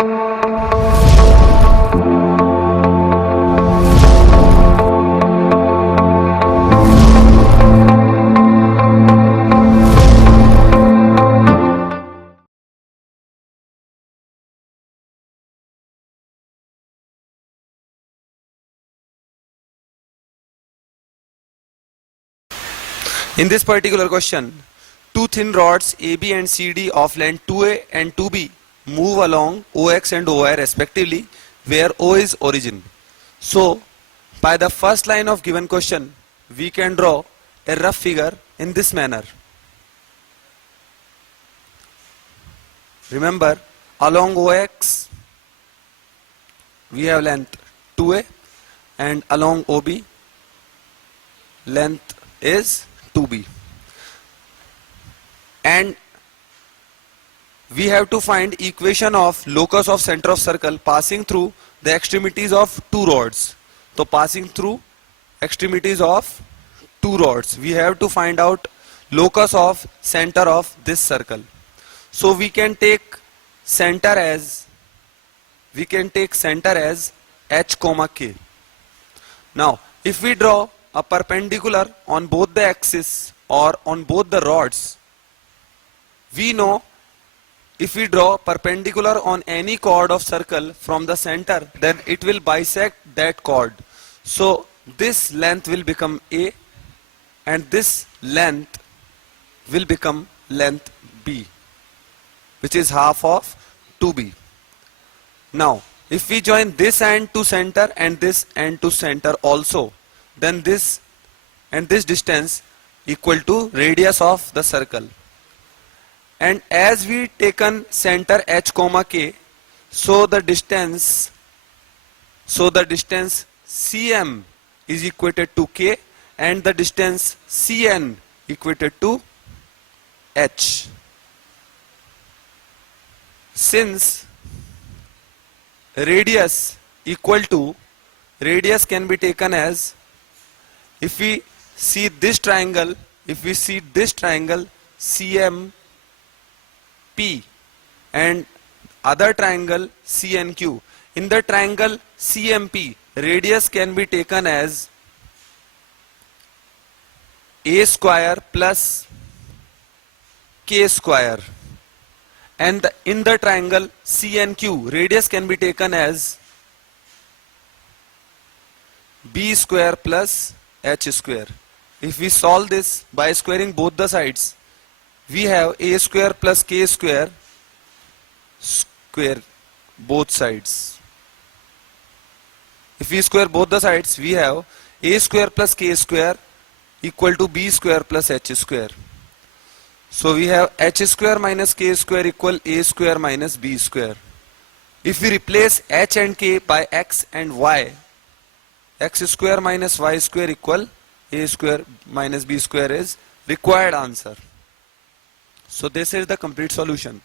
In this particular question, two thin rods AB and CD of length 2A and 2B move along OX and OY respectively, where O is origin. So, by the first line of given question, we can draw a rough figure in this manner. Remember, along OX, we have length 2A, and along OB, length is 2B, and we have to find equation of locus of center of circle passing through the extremities of two rods. So passing through extremities of two rods, we have to find out locus of center of this circle. So we can take center as H comma K. Now if we draw a perpendicular on both the axis or on both the rods, we know if we draw perpendicular on any chord of circle from the center, then it will bisect that chord. So this length will become A and this length will become length B, which is half of 2B. Now if we join this end to center and this end to center also, then this and this distance equal to radius of the circle. And as we taken center H comma K, so the distance CM is equated to K and the distance CN equated to H. Since radius can be taken as, if we see this triangle CMP and other triangle CNQ. In the triangle CMP, radius can be taken as A square plus K square, and in the triangle CNQ, radius can be taken as B square plus H square. If we solve this by squaring both the sides, we have A square plus K square both sides. If we square both the sides, we have A square plus K square equal to B square plus H square. So we have H square minus K square equal A square minus B square. If we replace H and K by X and Y, X square minus Y square equal A square minus B square is required answer. So this is the complete solution.